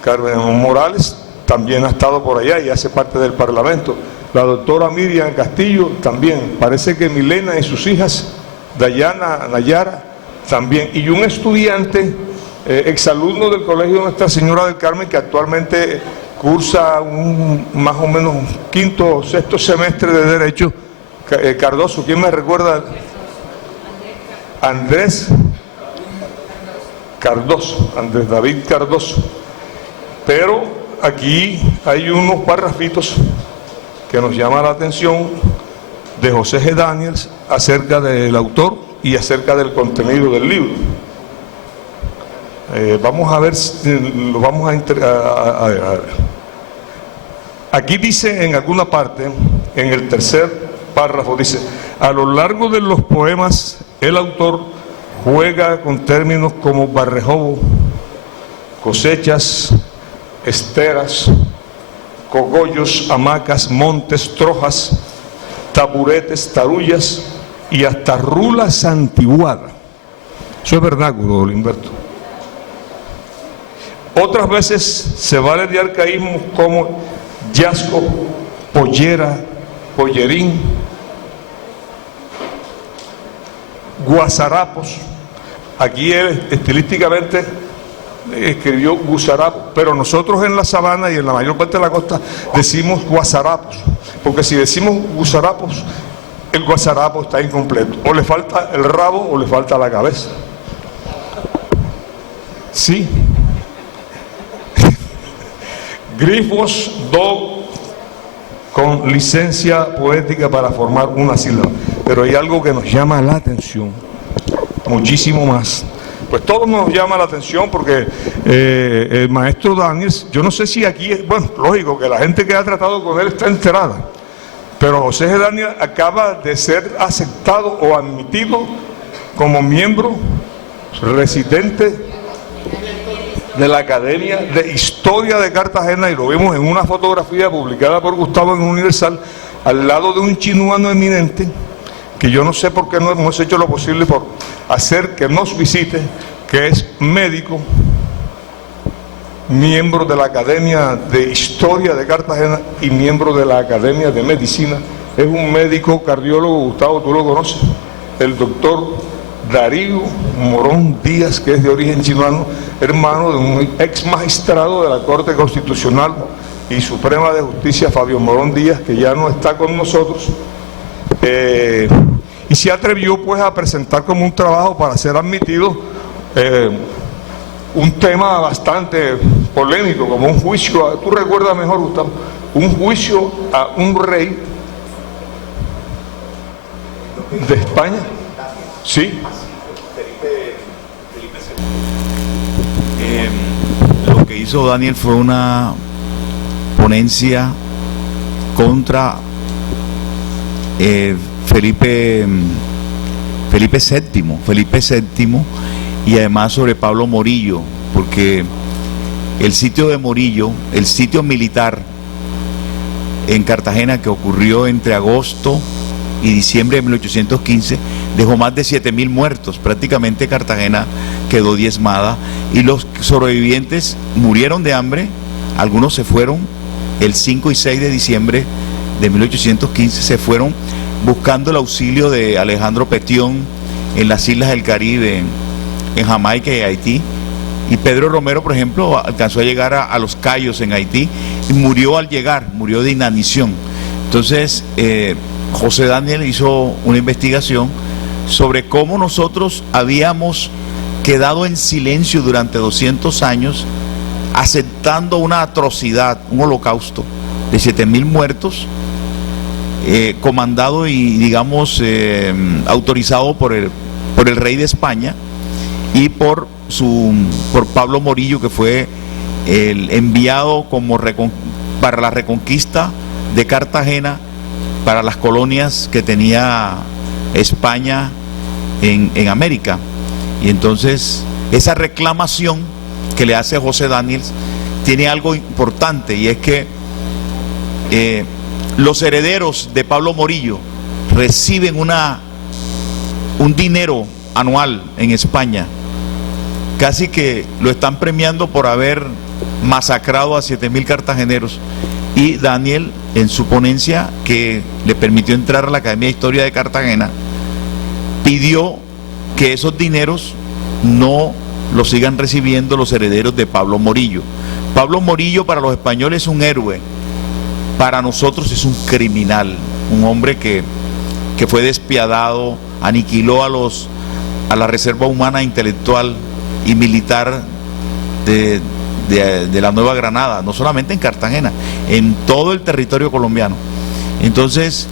Carmen Morales también ha estado por allá y hace parte del Parlamento. La doctora Miriam Castillo también, parece que Milena y sus hijas, Dayana, Nayara, también, y un estudiante, exalumno del Colegio Nuestra Señora del Carmen, que actualmente cursa más o menos un 5º o 6º semestre de Derecho, Cardoso. ¿Quién me recuerda? Andrés Cardoso, Andrés David Cardoso. Pero aquí hay unos párrafitos que nos llama la atención de José G. Daniels acerca del autor y acerca del contenido del libro. Vamos a ver, lo vamos a ver. Aquí dice en alguna parte, en el tercer párrafo, dice: a lo largo de los poemas, el autor juega con términos como barrejobo, cosechas, esteras, cogollos, hamacas, montes, trojas, taburetes, tarullas y hasta rula santiguada. Eso es vernáculo, Limberto. Otras veces se vale de arcaísmos como yasco, pollera, pollerín, guasarapos. Aquí él estilísticamente escribió gusarapos, pero nosotros en la sabana y en la mayor parte de la costa decimos guasarapos, porque si decimos gusarapos, el guasarapo está incompleto, o le falta el rabo o le falta la cabeza. Sí. grifos do con licencia poética para formar una sílaba. Pero hay algo que nos llama la atención, muchísimo más. Pues todo nos llama la atención porque el maestro Daniels, yo no sé si aquí, bueno, lógico que la gente que ha tratado con él está enterada, pero José G. Daniels acaba de ser aceptado o admitido como miembro residente de la Academia de Historia de Cartagena, y lo vimos en una fotografía publicada por Gustavo en Universal, al lado de un chinuano eminente, que yo no sé por qué no hemos hecho lo posible por hacer que nos visite, que es médico, miembro de la Academia de Historia de Cartagena y miembro de la Academia de Medicina. Es un médico cardiólogo, Gustavo, tú lo conoces, el doctor Darío Morón Díaz, que es de origen chinuano, hermano de un ex magistrado de la Corte Constitucional y Suprema de Justicia, Fabio Morón Díaz, que ya no está con nosotros, y se atrevió pues a presentar como un trabajo para ser admitido un tema bastante polémico, como un juicio, tú recuerdas mejor, Gustavo, un juicio a un rey de España. Sí. Lo que hizo Daniel fue una ponencia contra Felipe VII, y además sobre Pablo Morillo, porque el sitio de Morillo, el sitio militar en Cartagena que ocurrió entre agosto y diciembre de 1815, dejó más de 7.000 muertos. Prácticamente Cartagena quedó diezmada y los sobrevivientes murieron de hambre. Algunos se fueron el 5 y 6 de diciembre de 1815, se fueron buscando el auxilio de Alejandro Petión en las islas del Caribe, en Jamaica y Haití. Y Pedro Romero, por ejemplo, alcanzó a llegar a Los Cayos en Haití y murió al llegar, murió de inanición. Entonces José Daniel hizo una investigación sobre cómo nosotros habíamos quedado en silencio durante 200 años, aceptando una atrocidad, un holocausto de 7.000 muertos, comandado y digamos autorizado por el rey de España y por Pablo Morillo, que fue el enviado para la reconquista de Cartagena, para las colonias que tenía España en América. Y entonces esa reclamación que le hace José Daniels tiene algo importante, y es que los herederos de Pablo Morillo reciben un dinero anual en España, casi que lo están premiando por haber masacrado a 7.000 cartageneros. Y Daniel, en su ponencia que le permitió entrar a la Academia de Historia de Cartagena, pidió que esos dineros no los sigan recibiendo los herederos de Pablo Morillo. Pablo Morillo para los españoles es un héroe, para nosotros es un criminal, un hombre que fue despiadado, aniquiló a la reserva humana intelectual y militar de la Nueva Granada, no solamente en Cartagena, en todo el territorio colombiano. Entonces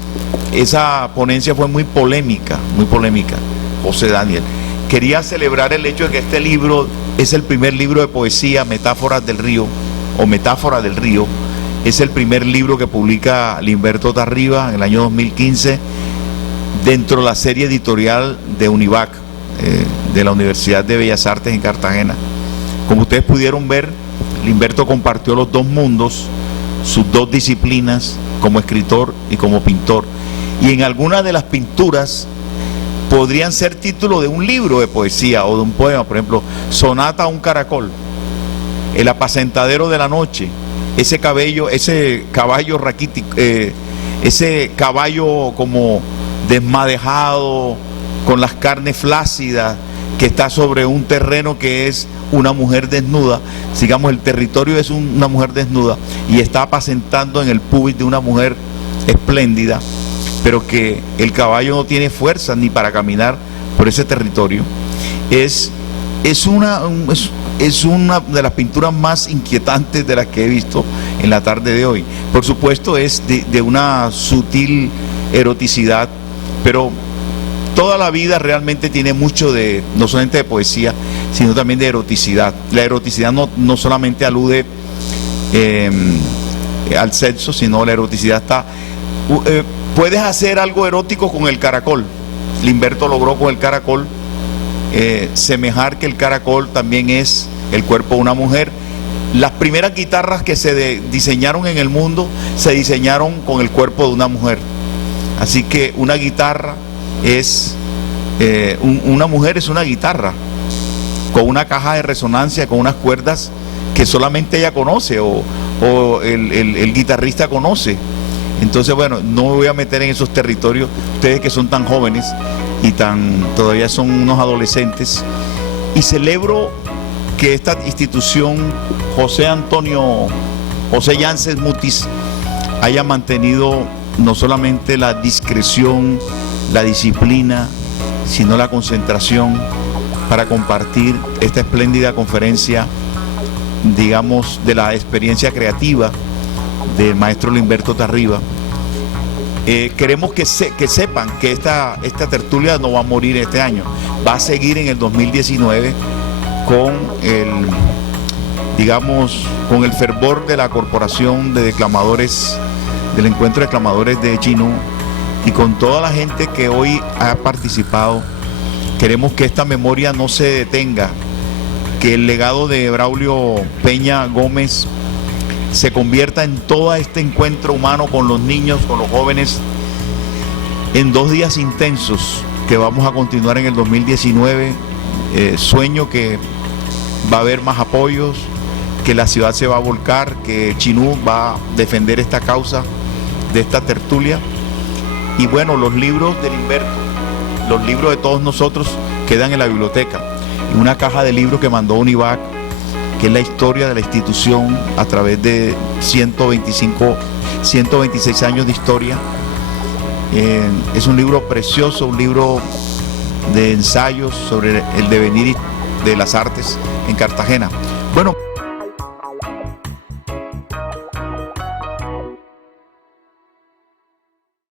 esa ponencia fue muy polémica, José Daniel quería celebrar el hecho de que este libro es el primer libro de poesía, Metáforas del Río, o Metáfora del Río. Es el primer libro que publica Limberto Tarriba en el año 2015 dentro de la serie editorial de Univac, de la Universidad de Bellas Artes en Cartagena. Como ustedes pudieron ver, Limberto compartió los dos mundos, sus dos disciplinas, como escritor y como pintor. Y en algunas de las pinturas podrían ser título de un libro de poesía o de un poema. Por ejemplo, Sonata a un caracol, El apacentadero de la noche, ese caballo raquítico, ese caballo como desmadejado, con las carnes flácidas, que está sobre un terreno que es una mujer desnuda. Digamos, el territorio es una mujer desnuda y está apacentando en el pubis de una mujer espléndida, pero que el caballo no tiene fuerza ni para caminar por ese territorio. Es es una de las pinturas más inquietantes de las que he visto en la tarde de hoy. Por supuesto es de una sutil eroticidad, pero toda la vida realmente tiene mucho de, no solamente de poesía, sino también de eroticidad. La eroticidad no solamente alude al sexo, sino la eroticidad está... puedes hacer algo erótico con el caracol. Limberto logró con el caracol semejar que el caracol también es el cuerpo de una mujer. Las primeras guitarras que se diseñaron en el mundo se diseñaron con el cuerpo de una mujer. Así que una guitarra es, una mujer es una guitarra, con una caja de resonancia, con unas cuerdas que solamente ella conoce o el guitarrista conoce. Entonces, bueno, no me voy a meter en esos territorios, ustedes que son tan jóvenes y todavía son unos adolescentes, y celebro que esta institución José Janses Mutis haya mantenido no solamente la discreción, la disciplina, sino la concentración para compartir esta espléndida conferencia, digamos, de la experiencia creativa del maestro Limberto Tarriba. Queremos que sepan que esta tertulia no va a morir este año, va a seguir en el 2019 con con el fervor de la Corporación de Declamadores, del Encuentro de Declamadores de Chinú, y con toda la gente que hoy ha participado. Queremos que esta memoria no se detenga, que el legado de Braulio Peña Gómez se convierta en todo este encuentro humano con los niños, con los jóvenes, en 2 días intensos que vamos a continuar en el 2019. Sueño que va a haber más apoyos, que la ciudad se va a volcar, que Chinú va a defender esta causa de esta tertulia. Y bueno, los libros de Limberto, los libros de todos nosotros quedan en la biblioteca, en una caja de libros que mandó Univac, que es la historia de la institución a través de 126 años de historia. Es un libro precioso, un libro de ensayos sobre el devenir de las artes en Cartagena. Bueno.